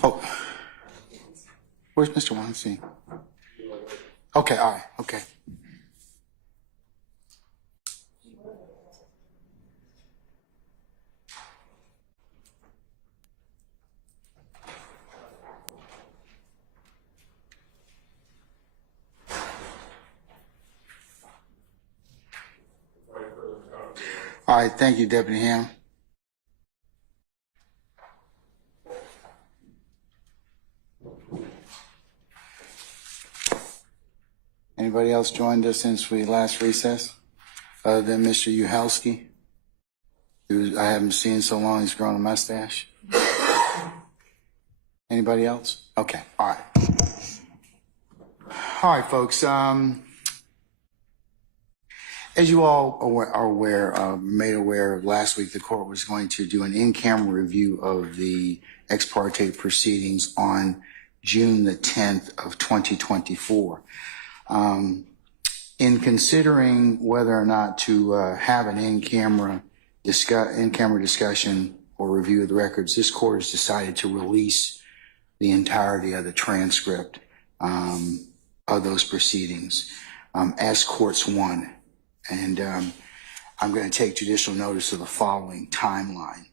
Oh, where's Mr. Weinstein? Okay, all right, okay. All right, thank you, Deputy Ham. Anybody else joined us since we last recessed, other than Mr. Uhalski, who I haven't seen so long he's grown a mustache? Anybody else? Okay, all right. All right, folks. As you all are made aware of last week, the court was going to do an in-camera review of the ex parte proceedings on June the 10th of 2024. In considering whether or not to have an in-camera discussion or review of the records, this court has decided to release the entirety of the transcript of those proceedings as courts one. And I'm going to take judicial notice of the following timeline.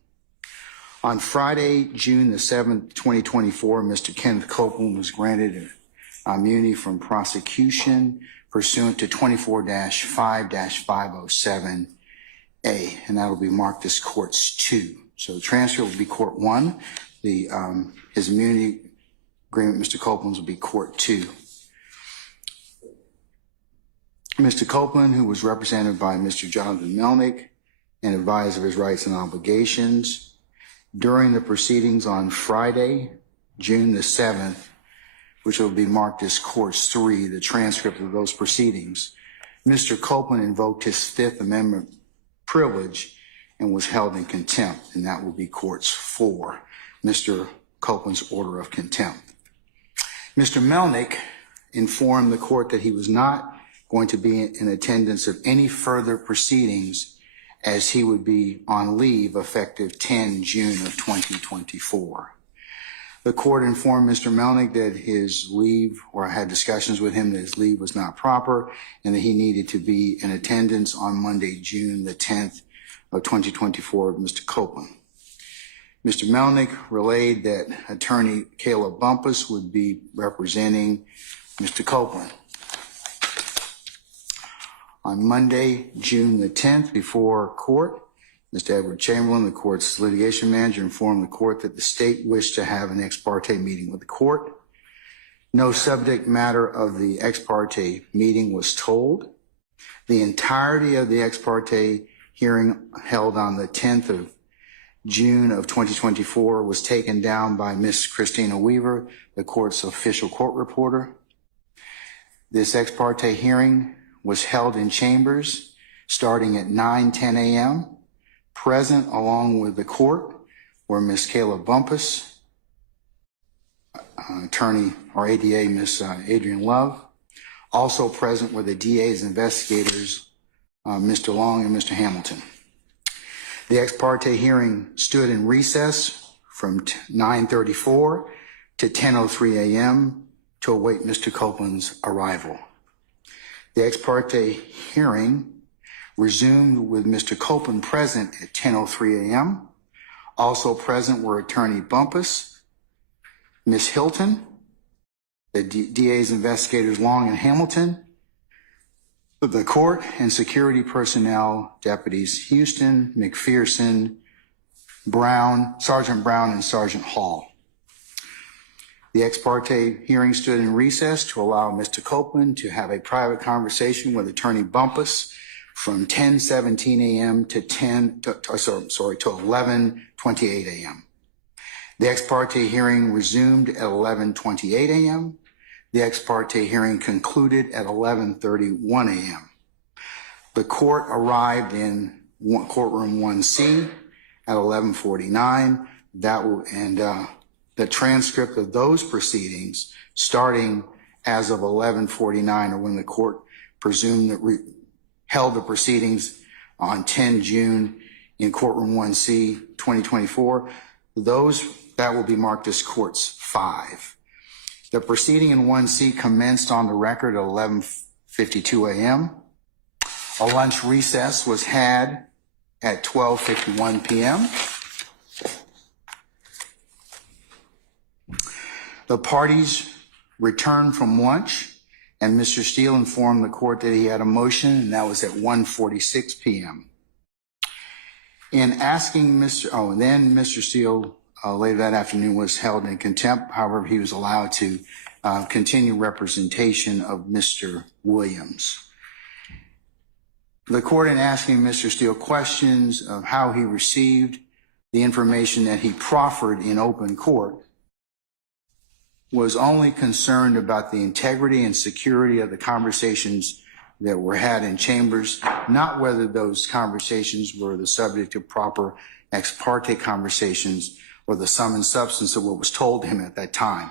On Friday, June the 7th, 2024, Mr. Kenneth Copeland was granted immunity from prosecution pursuant to 24-5-507A, and that will be marked as courts 2. So the transcript will be court 1. His immunity agreement, Mr. Copeland's, will be court 2. Mr. Copeland, who was represented by Mr. Jonathan Melnick and advised of his rights and obligations, during the proceedings on Friday, June the 7th, which will be marked as courts 3, the transcript of those proceedings, Mr. Copeland invoked his Fifth Amendment privilege and was held in contempt, and that will be courts 4, Mr. Copeland's order of contempt. Mr. Melnick informed the court that he was not going to be in attendance of any further proceedings as he would be on leave effective 10 June of 2024. The court informed Mr. Melnick that his leave, or had discussions with him that his leave was not proper and that he needed to be in attendance on Monday, June the 10th of 2024 with Mr. Copeland. Mr. Melnick relayed that attorney Caleb Bumpus would be representing Mr. Copeland. On Monday, June the 10th, before court, Mr. Edward Chamberlain, the court's litigation manager, informed the court that the state wished to have an ex parte meeting with the court. No subject matter of the ex parte meeting was told. The entirety of the ex parte hearing held on the 10th of June of 2024 was taken down by Miss Christina Weaver, the court's official court reporter. This ex parte hearing was held in chambers starting at 9:10 a.m. Present along with the court were Miss Caleb Bumpus, attorney or ADA Miss Adrian Love. Also present were the DA's investigators, Mr. Long and Mr. Hamilton. The ex parte hearing stood in recess from 9:34 to 10:03 a.m. to await Mr. Copeland's arrival. The ex parte hearing resumed with Mr. Copeland present at 10:03 a.m. Also present were attorney Bumpus, Miss Hilton, the DA's investigators Long and Hamilton, The court and security personnel, deputies Houston, McPherson, Brown, Sergeant Brown, and Sergeant Hall. The ex parte hearing stood in recess to allow Mr. Copeland to have a private conversation with Attorney Bumpus from 10:17 a.m. to 11:28 a.m. The ex parte hearing resumed at 11:28 a.m. The ex parte hearing concluded at 11:31 a.m. The court arrived in courtroom 1C at 11:49. The transcript of those proceedings, starting as of 11:49, or when the court presumed that held the proceedings on 10 June in courtroom 1C 2024, that will be marked as courts 5. The proceeding in 1C commenced on the record at 11:52 a.m. A lunch recess was had at 12:51 p.m. The parties returned from lunch, and Mr. Steele informed the court that he had a motion, and that was at 1:46 p.m. In asking then Mr. Steele later that afternoon was held in contempt. However, he was allowed to continue representation of Mr. Williams. The court, in asking Mr. Steele questions of how he received the information that he proffered in open court, was only concerned about the integrity and security of the conversations that were had in chambers, not whether those conversations were the subject of proper ex parte conversations or the sum and substance of what was told to him at that time.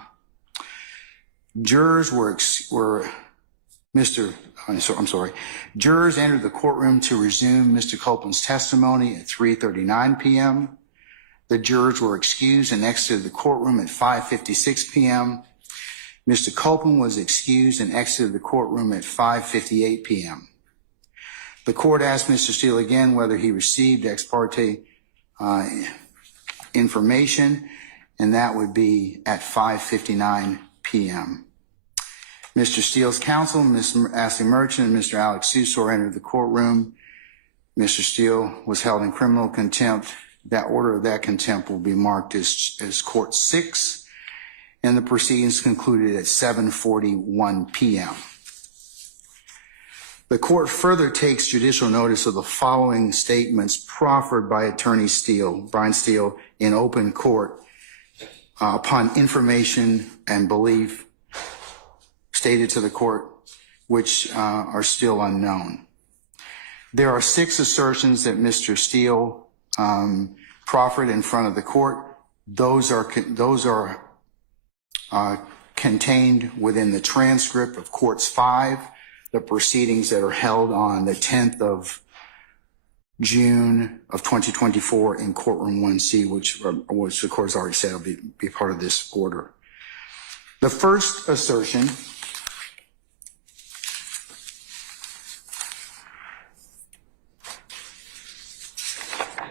Jurors Jurors entered the courtroom to resume Mr. Copeland's testimony at 3:39 p.m. The jurors were excused and exited the courtroom at 5:56 p.m. Mr. Copeland was excused and exited the courtroom at 5:58 p.m. The court asked Mr. Steele again whether he received ex parte information, and that would be at 5:59 p.m. Mr. Steele's counsel, Ms. Ashley Merchant, and Mr. Alex Susor entered the courtroom. Mr. Steele was held in criminal contempt. That order of that contempt will be marked as Court 6, and the proceedings concluded at 7:41 p.m. The court further takes judicial notice of the following statements proffered by Attorney Brian Steele, in open court upon information and belief stated to the court, which are still unknown. There are 6 assertions that Mr. Steele proffered in front of the court. Those are contained within the transcript of Courts 5, the proceedings that are held on the 10th of June of 2024 in courtroom 1C, which the court has already said will be part of this order. The first assertion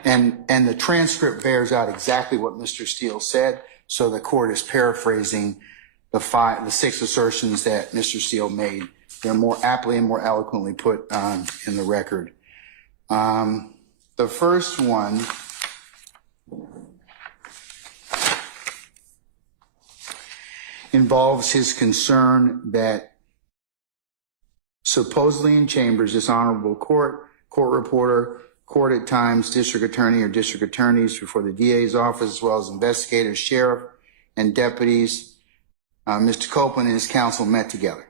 and the transcript bears out exactly what Mr. Steele said, so the court is paraphrasing the 6 assertions that Mr. Steele made. They're more aptly and more eloquently put in the record. The first one involves his concern that supposedly in chambers, this honorable court reporter, court at times, district attorney or district attorneys before the DA's office, as well as investigators, sheriff, and deputies, Mr. Copeland and his counsel met together.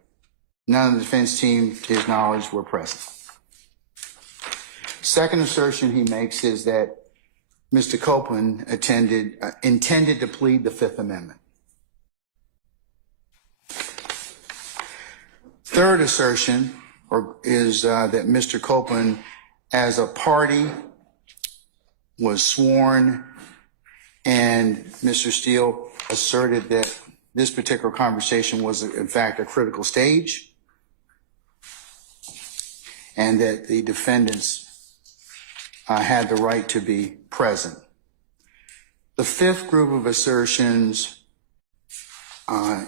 None of the defense team, to his knowledge, were present. Second assertion he makes is that Mr. Copeland intended to plead the Fifth Amendment. Third assertion is that Mr. Copeland, as a party, was sworn, and Mr. Steele asserted that this particular conversation was, in fact, a critical stage, and that the defendants had the right to be present. The fifth group of assertions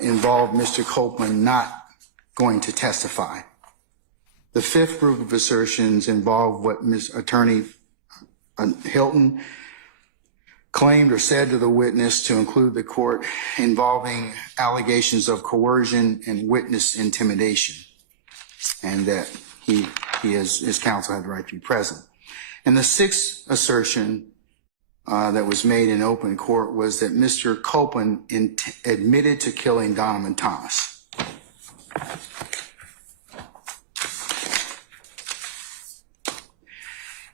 involved Mr. Copeland not going to testify. The fifth group of assertions involve what Ms. Attorney Hilton claimed or said to the witness, to include the court, involving allegations of coercion and witness intimidation, and that his counsel had the right to be present. And the sixth assertion that was made in open court was that Mr. Copeland admitted to killing Donovan Thomas.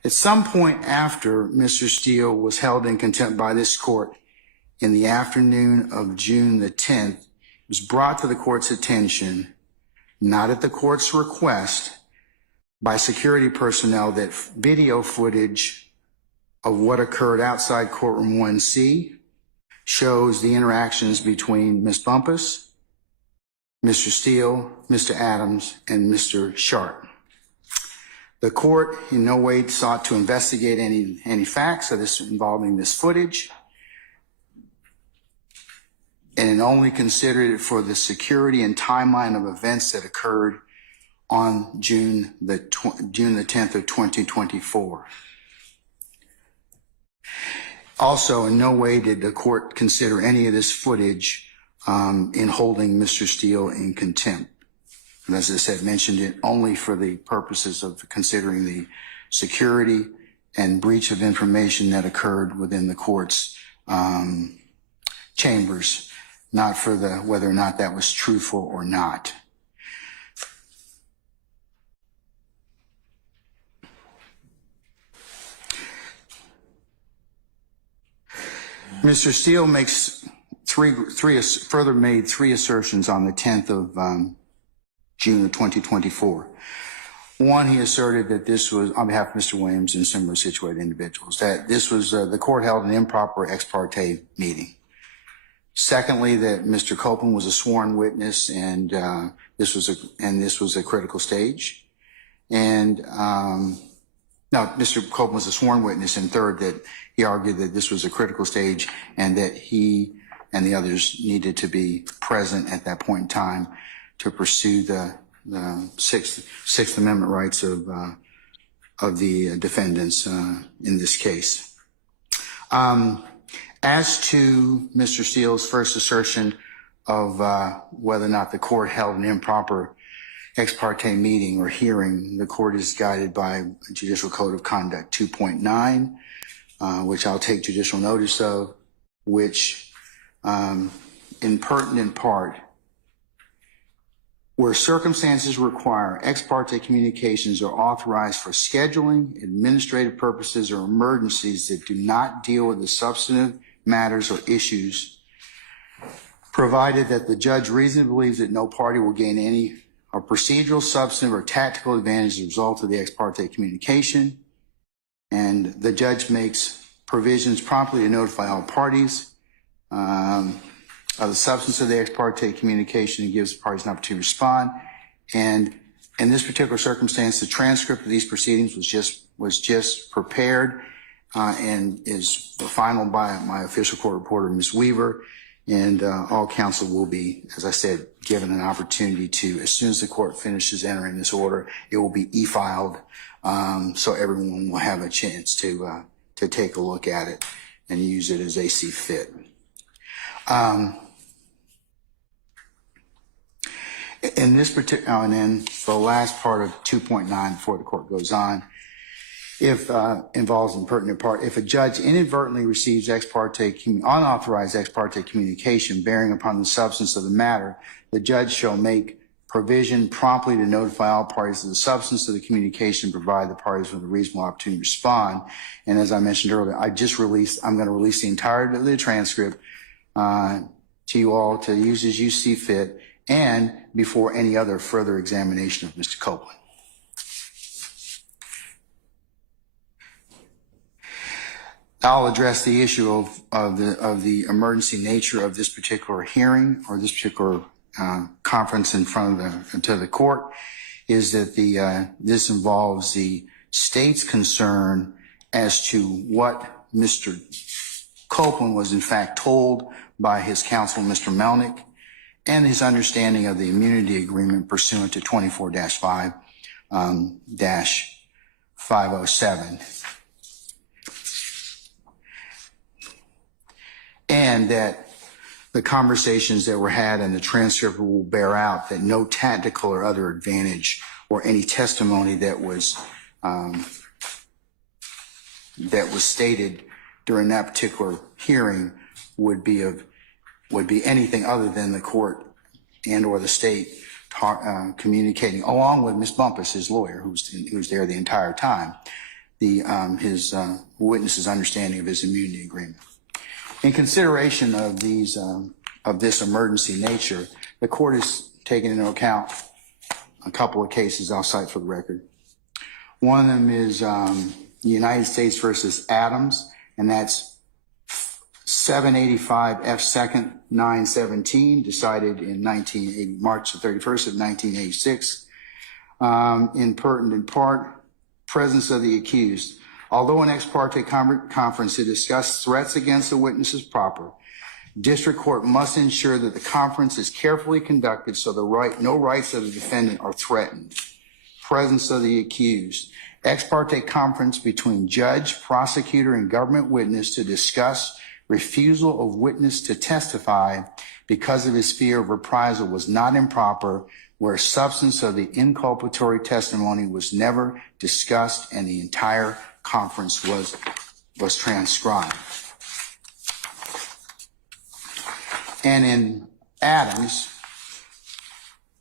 At some point after Mr. Steele was held in contempt by this court in the afternoon of June the 10th, it was brought to the court's attention, not at the court's request, by security personnel that video footage of what occurred outside courtroom 1C shows the interactions between Ms. Bumpus, Mr. Steele, Mr. Adams, and Mr. Sharp. The court in no way sought to investigate any facts of this involving this footage, and it only considered it for the security and timeline of events that occurred on June the 10th of 2024. Also, in no way did the court consider any of this footage in holding Mr. Steele in contempt. And as I said, mentioned it only for the purposes of considering the security and breach of information that occurred within the court's chambers, not for whether or not that was truthful or not. Mr. Steele makes further made three assertions on the 10th of June of 2024. One, he asserted that this was, on behalf of Mr. Williams and similar situated individuals, that this was, the court held an improper ex parte meeting. Secondly, that Mr. Copeland was a sworn witness and this was a critical stage. And no, Mr. Copeland was a sworn witness. And third, that he argued that this was a critical stage and that he and the others needed to be present at that point in time to pursue the Sixth Amendment rights of the defendants in this case. As to Mr. Steele's first assertion of whether or not the court held an improper ex parte meeting or hearing, the court is guided by Judicial Code of Conduct 2.9, which I'll take judicial notice of, which in pertinent part, where circumstances require ex parte communications are authorized for scheduling, administrative purposes, or emergencies that do not deal with the substantive matters or issues, provided that the judge reasonably believes that no party will gain any procedural, substantive, or tactical advantage as a result of the ex parte communication, and the judge makes provisions promptly to notify all parties of the substance of the ex parte communication and gives the parties an opportunity to respond. And in this particular circumstance, the transcript of these proceedings was just prepared and is final by my official court reporter, Ms. Weaver, and all counsel will be, as I said, given an opportunity to, as soon as the court finishes entering this order, it will be e-filed, so everyone will have a chance to take a look at it and use it as they see fit. In this particular, and then the last part of 2.9 before the court goes on, if involves in pertinent part, if a judge inadvertently receives unauthorized ex parte communication bearing upon the substance of the matter, the judge shall make provision promptly to notify all parties of the substance of the communication, provide the parties with a reasonable opportunity to respond. And as I mentioned earlier, I'm going to release the entirety of the transcript to you all to use as you see fit, and before any other further examination of Mr. Copeland. I'll address the issue of the emergency nature of this particular hearing or this particular conference in front of the court. Is that this involves the state's concern as to what Mr. Copeland was in fact told by his counsel, Mr. Melnick, and his understanding of the immunity agreement pursuant to 24-5 dash 507. And that the conversations that were had in the transcript will bear out that no tactical or other advantage or any testimony that was stated during that particular hearing would be anything other than the court and or the state communicating, along with Ms. Bumpus, his lawyer, who's there the entire time, his witness's understanding of his immunity agreement. In consideration of this emergency nature, the court has taken into account a couple of cases I'll cite for the record. One of them is United States versus Adams, and that's 785 F. 2nd 917, decided in March the 31st of 1986. In pertinent part, presence of the accused. Although an ex parte conference to discuss threats against the witness is proper, district court must ensure that the conference is carefully conducted so no rights of the defendant are threatened. Presence of the accused. Ex parte conference between judge, prosecutor, and government witness to discuss refusal of witness to testify because of his fear of reprisal was not improper, where substance of the inculpatory testimony was never discussed and the entire conference was transcribed. And in Adams,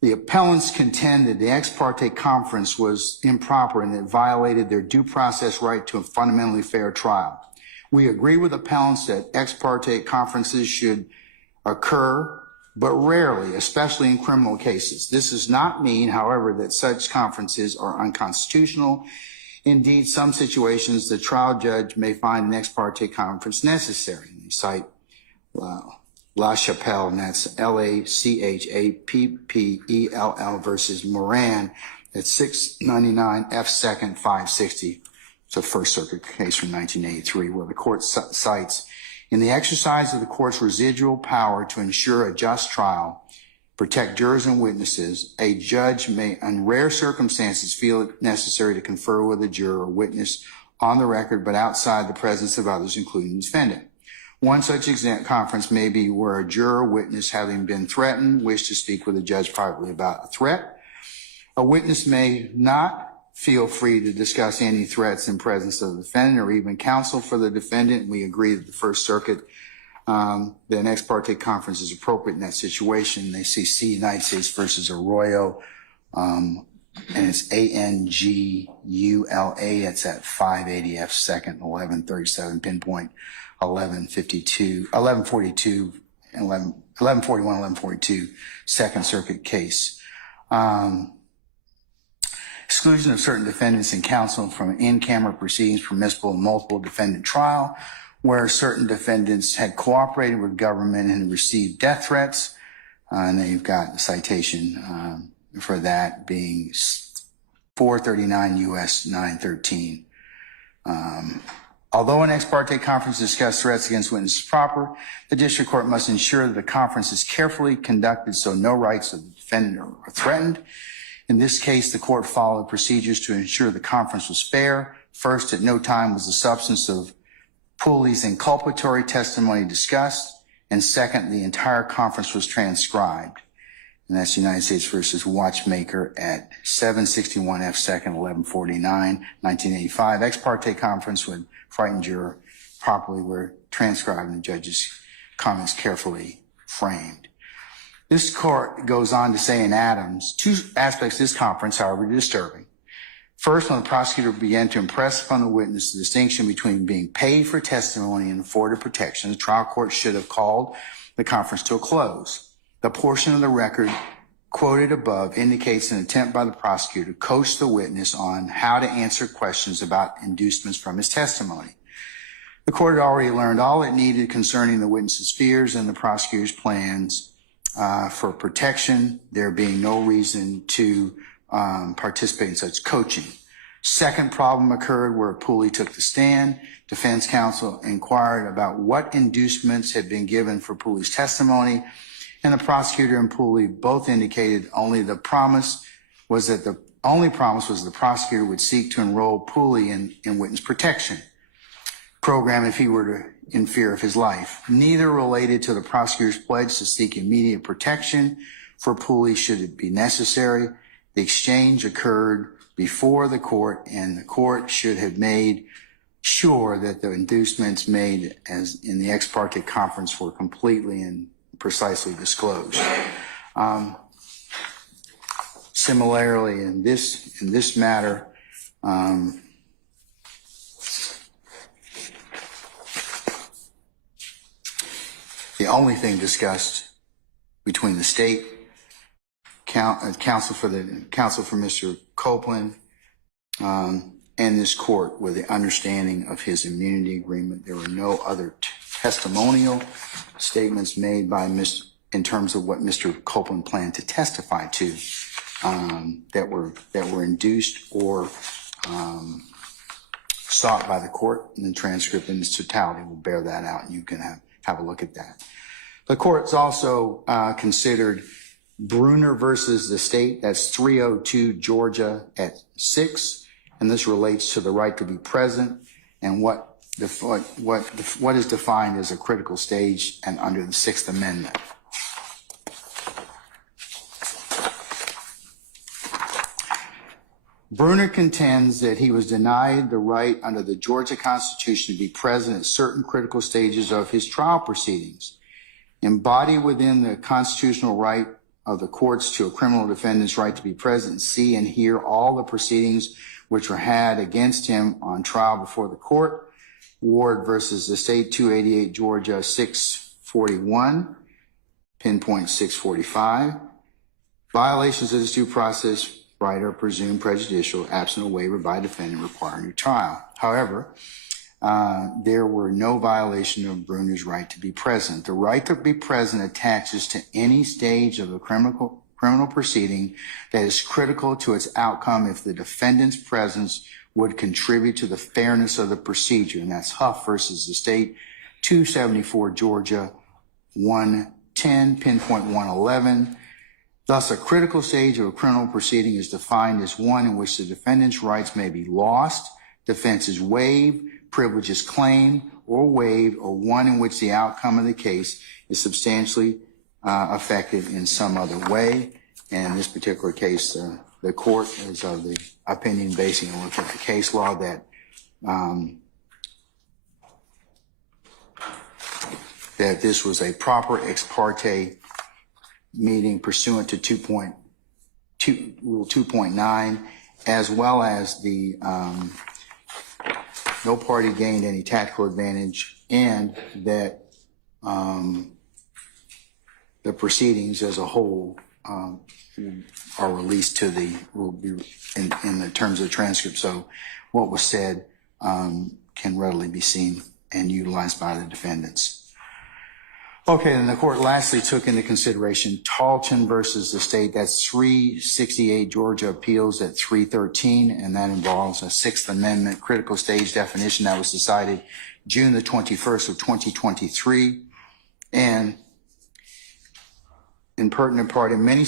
the appellants contended the ex parte conference was improper and it violated their due process right to a fundamentally fair trial. We agree with appellants that ex parte conferences should occur, but rarely, especially in criminal cases. This does not mean, however, that such conferences are unconstitutional. Indeed, some situations the trial judge may find an ex parte conference necessary. They cite La Chapelle, and that's LACHAPPELL versus Moran at 699 F. 2nd 560. It's a First Circuit case from 1983 where the court cites, in the exercise of the court's residual power to ensure a just trial, protect jurors and witnesses, a judge may, in rare circumstances, feel it necessary to confer with a juror or witness on the record, but outside the presence of others, including the defendant. One such conference may be where a juror or witness, having been threatened, wish to speak with a judge privately about a threat. A witness may not feel free to discuss any threats in presence of the defendant or even counsel for the defendant. We agree that the First Circuit, that an ex parte conference is appropriate in that situation. They see United States versus Arroyo, and it's ANGULA. It's at 580 F. 2nd 1137, pinpoint 1142, and 1141, 1142, Second Circuit case. Exclusion of certain defendants and counsel from in-camera proceedings permissible in multiple defendant trial, where certain defendants had cooperated with government and received death threats. And then you've got a citation for that being 439 U.S. 913. Although an ex parte conference discussed threats against witnesses proper, the district court must ensure that the conference is carefully conducted so no rights of the defendant are threatened. In this case, the court followed procedures to ensure the conference was fair. First, at no time was the substance of Pooley's inculpatory testimony discussed. And second, the entire conference was transcribed. And that's United States versus Watchmaker at 761 F. 2nd 1149, 1985. Ex parte conference with frightened juror properly were transcribed and the judge's comments carefully framed. This court goes on to say in Adams, two aspects of this conference, however, are disturbing. First, when the prosecutor began to impress upon the witness the distinction between being paid for testimony and afforded protection, the trial court should have called the conference to a close. The portion of the record quoted above indicates an attempt by the prosecutor to coach the witness on how to answer questions about inducements from his testimony. The court had already learned all it needed concerning the witness's fears and the prosecutor's plans for protection, there being no reason to participate in such coaching. Second problem occurred where Pooley took the stand. Defense counsel inquired about what inducements had been given for Pooley's testimony, and the prosecutor and Pooley both indicated only the promise was that the only promise was the prosecutor would seek to enroll Pooley in witness protection program if he were in fear of his life. Neither related to the prosecutor's pledge to seek immediate protection for Pooley should it be necessary. The exchange occurred before the court, and the court should have made sure that the inducements made as in the ex parte conference were completely and precisely disclosed. Similarly, in this matter, the only thing discussed between the state counsel for Mr. Copeland and this court were the understanding of his immunity agreement. There were no other testimonial statements made by in terms of what Mr. Copeland planned to testify to that were induced or sought by the court, and the transcript in its totality will bear that out, and you can have a look at that. The court's also considered Bruner versus the state. That's 302 Georgia at 6, and this relates to the right to be present and what is defined as a critical stage and under the Sixth Amendment. Bruner contends that he was denied the right under the Georgia Constitution to be present at certain critical stages of his trial proceedings. Embodied within the constitutional right of the courts to a criminal defendant's right to be present, see and hear all the proceedings which were had against him on trial before the court. Ward versus the state, 288 Georgia 641, pinpoint 645. Violations of this due process right are presumed prejudicial, absent a waiver by defendant requiring new trial. However, there were no violation of Bruner's right to be present. The right to be present attaches to any stage of a criminal proceeding that is critical to its outcome if the defendant's presence would contribute to the fairness of the procedure. And that's Huff versus the state, 274 Georgia 110, pinpoint 111. Thus, a critical stage of a criminal proceeding is defined as one in which the defendant's rights may be lost, defense is waived, privilege is claimed or waived, or one in which the outcome of the case is substantially affected in some other way. And in this particular case, the court is of the opinion, basing on looking at the case law, that that this was a proper ex parte meeting pursuant to Rule 2.9, as well as the no party gained any tactical advantage, and that the proceedings as a whole are released to will be in the terms of the transcript. So what was said can readily be seen and utilized by the defendants. Okay, and the court lastly took into consideration Talton versus the state. That's 368 Georgia Appeals at 313, and that involves a Sixth Amendment critical stage definition that was decided June the 21st of 2023. And in pertinent part, in many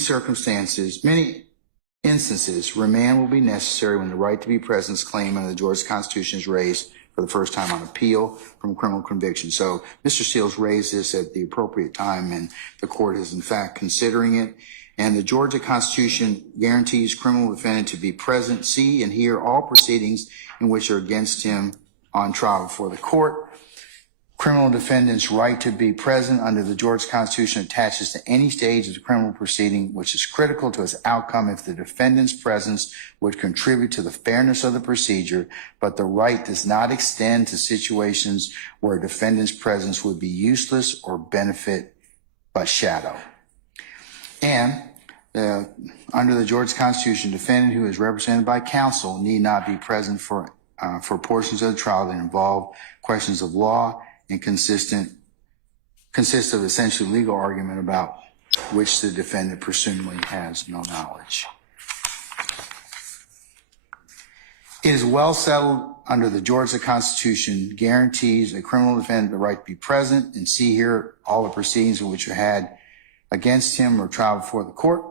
instances, remand will be necessary when the right to be present claim under the Georgia Constitution is raised for the first time on appeal from criminal conviction. So Mr. Seals raised this at the appropriate time, and the court is in fact considering it. And the Georgia Constitution guarantees criminal defendant to be present, see and hear all proceedings in which are against him on trial before the court. Criminal defendant's right to be present under the Georgia Constitution attaches to any stage of the criminal proceeding which is critical to its outcome if the defendant's presence would contribute to the fairness of the procedure, but the right does not extend to situations where a defendant's presence would be useless or benefit but shadow. And under the Georgia Constitution, defendant who is represented by counsel need not be present for portions of the trial that involve questions of law and consist of essentially legal argument about which the defendant presumably has no knowledge. It is well settled under the Georgia Constitution guarantees a criminal defendant the right to be present and see here all the proceedings which are had against him or trial before the court.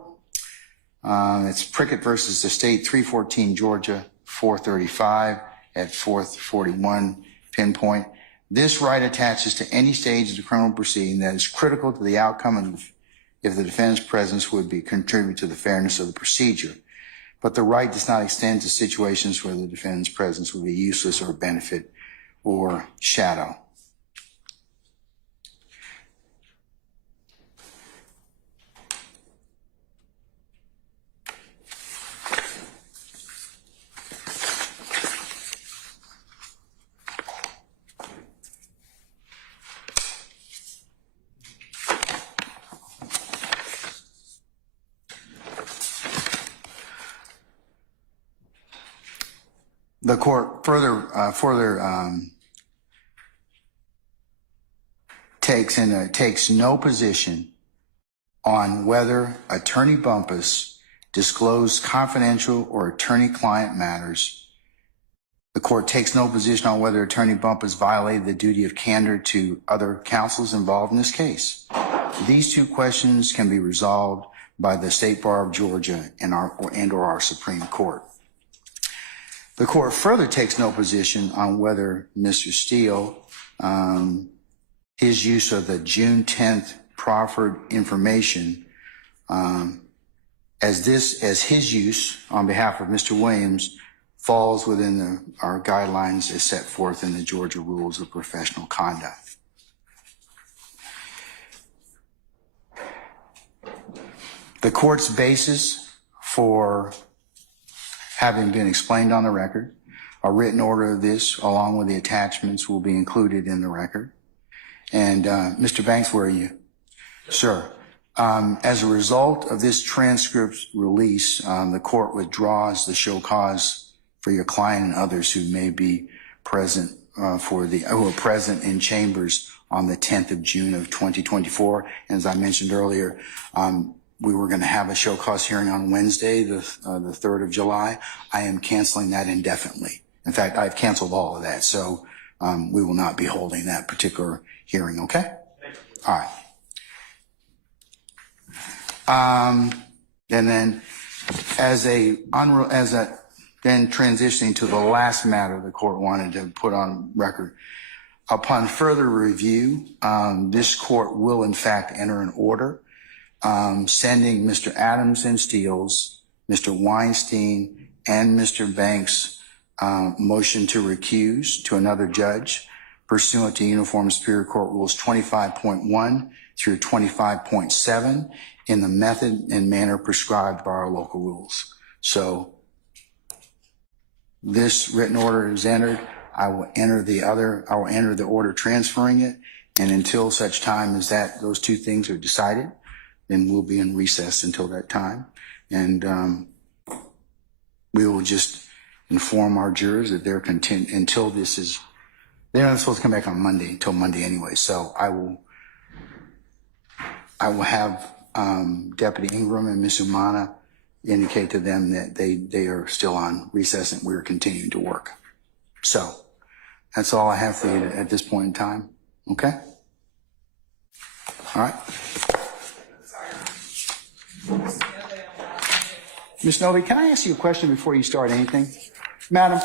It's Prickett versus the State, 314 Georgia, 435 at 441 pinpoint. This right attaches to any stage of the criminal proceeding that is critical to the outcome of if the defendant's presence would be contribute to the fairness of the procedure. But the right does not extend to situations where the defendant's presence would be useless or benefit or shadow. The court takes no position on whether Attorney Bumpus disclosed confidential or attorney-client matters. The court takes no position on whether Attorney Bumpus violated the duty of candor to other counsels involved in this case. These two questions can be resolved by the State Bar of Georgia and or our Supreme Court. The court further takes no position on whether Mr. Steele, his use of the June 10th proffered information, as his use on behalf of Mr. Williams falls within our guidelines as set forth in the Georgia Rules of Professional Conduct. The court's basis for having been explained on the record, a written order of this, along with the attachments, will be included in the record. And Mr. Banks, where are you? Sir, as a result of this transcript release, the court withdraws the show cause for your client and others who may be present who are present in chambers on the 10th of June of 2024. And as I mentioned earlier, we were going to have a show cause hearing on Wednesday, the 3rd of July. I am canceling that indefinitely. In fact, I've canceled all of that. So we will not be holding that particular hearing, okay? All right. And then then transitioning to the last matter the court wanted to put on record. Upon further review, this court will in fact enter an order sending Mr. Adams and Steele's, Mr. Weinstein, and Mr. Banks' motion to recuse to another judge pursuant to Uniform Superior Court Rules 25.1 through 25.7 in the method and manner prescribed by our local rules. So this written order is entered. I will enter the order transferring it, and until such time as those two things are decided, then we'll be in recess until that time. And we will just inform our jurors that they're content until they're not supposed to come back on Monday until Monday anyway. So I will have Deputy Ingram and Ms. Umana indicate to them that they are still on recess and we're continuing to work. So that's all I have for you at this point in time. Okay? All right. Ms. Novi, can I ask you a question before you start anything? Madam,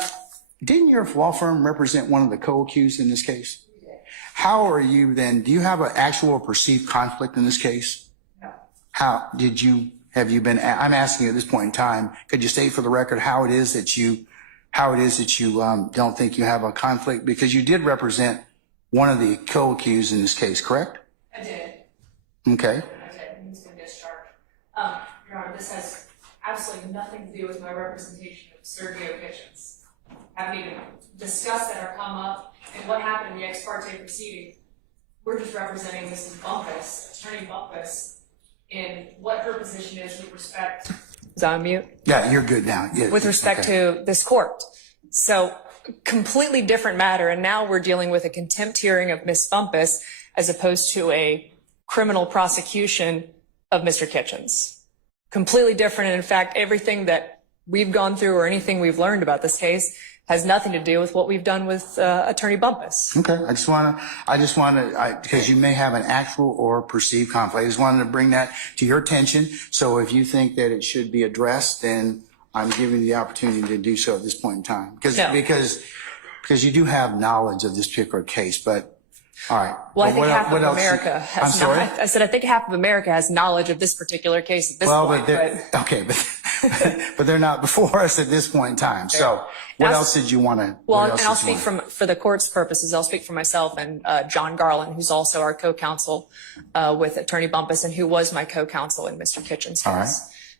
didn't your law firm represent one of the co-accused in this case? How are you then? Do you have an actual or perceived conflict in this case? No. Have you been, I'm asking you at this point in time, could you state for the record how it is that you don't think you have a conflict? Because you did represent one of the co-accused in this case, correct? I did. Okay. I did. He's been discharged. Your Honor, this has absolutely nothing to do with my representation of Sergio Kitchens. Haven't even discussed that or come up. And what happened in the ex parte proceeding, we're just representing Mrs. Bumpus, Attorney Bumpus, in what her position is with respect. Is that on mute? Yeah, you're good now. Yeah, with respect to this court. So completely different matter. And now we're dealing with a contempt hearing of Miss Bumpus as opposed to a criminal prosecution of Mr. Kitchens. Completely different. And in fact, everything that we've gone through or anything we've learned about this case has nothing to do with what we've done with Attorney Bumpus. Okay, I just want to, because you may have an actual or perceived conflict. I just wanted to bring that to your attention. So if you think that it should be addressed, then I'm giving you the opportunity to do so at this point in time. Because you do have knowledge of this particular case, but all right. Well, I think half of else? America has. I'm sorry? I said I think half of America has knowledge of this particular case at this point. But they're not before us at this point in time. So what else did you want to? Well, and I'll speak for the court's purposes. I'll speak for myself and John Garland, who's also our co-counsel with Attorney Bumpus, and who was my co-counsel in Mr. Kitchen's case. All right.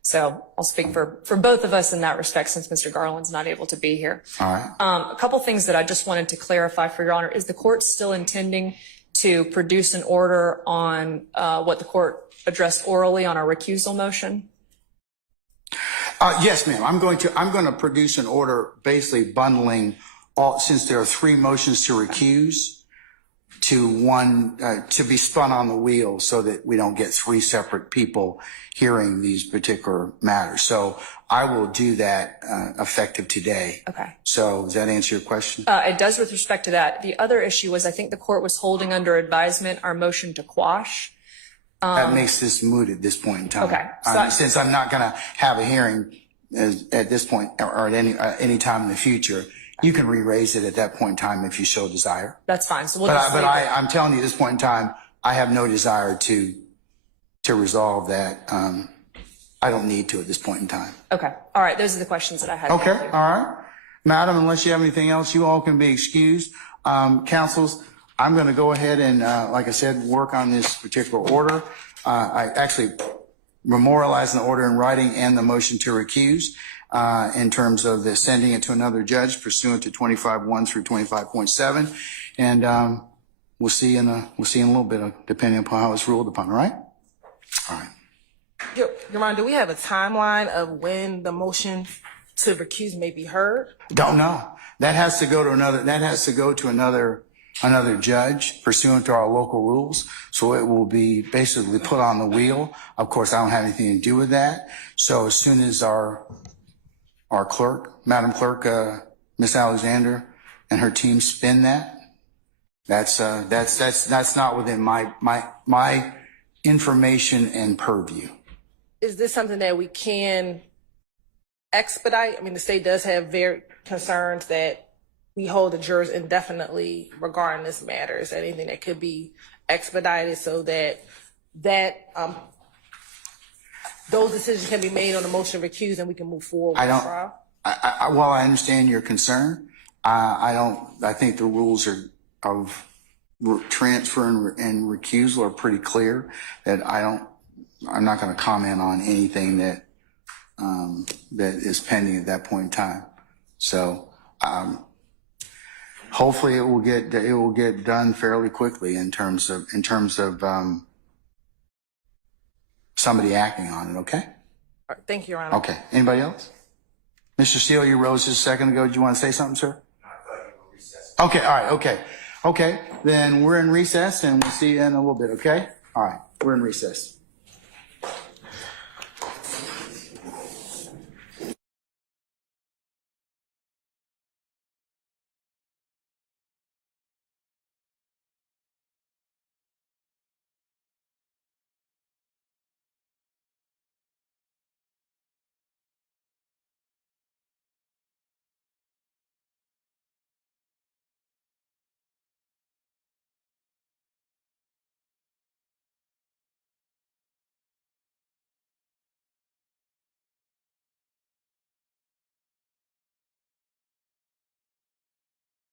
So I'll speak for both of us in that respect, since Mr. Garland's not able to be here. All right. A couple things that I just wanted to clarify for Your Honor. Is the court still intending to produce an order on what the court addressed orally on our recusal motion? Yes, ma'am. I'm going to produce an order basically bundling all, since there are 3 motions to recuse, to one to be spun on the wheel, so that we don't get 3 separate people hearing these particular matters. So I will do that effective today. Okay. So does that answer your question? It does with respect to that. The other issue was I think the court was holding under advisement our motion to quash. That makes this moot at this point in time. Okay. So since I'm not going to have a hearing at this point or at any time in the future, you can re-raise it at that point in time if you so desire. That's fine. So we'll just I'm telling you at this point in time, I have no desire to resolve that. I don't need to at this point in time. Okay. All right. Those are the questions that I had. Okay. All right. Madam, unless you have anything else, you all can be excused. Counsels, I'm going to go ahead and, like I said, work on this particular order. I actually memorialized the order in writing and the motion to recuse in terms of the sending it to another judge pursuant to 25.1 through 25.7. And we'll see in a little bit, depending upon how it's ruled upon. All right? All right. Your Honor, do we have a timeline of when the motion to recuse may be heard? Don't know. That has to go to another judge pursuant to our local rules. So it will be basically put on the wheel. Of course, I don't have anything to do with that. So as soon as our clerk, Madam Clerk, Miss Alexander and her team spin that's not within my information and purview. Is this something that we can expedite? I mean, the state does have very concerns that we hold the jurors indefinitely regarding this matter. Is there anything that could be expedited so that those decisions can be made on the motion to recuse and we can move forward with the trial? While I understand your concern, I think the rules of transfer and recusal are pretty clear. That I'm not going to comment on anything that is pending at that point in time. So hopefully it will get done fairly quickly in terms of somebody acting on it. Okay. All right, thank you, Your Honor. Okay. Anybody else? Mr. Steele, you rose just a second ago. Did you want to say something, sir? I thought you were recessed. Okay. All right. Okay. Okay. Then we're in recess, and we'll see you in a little bit. Okay. All right. We're in recess.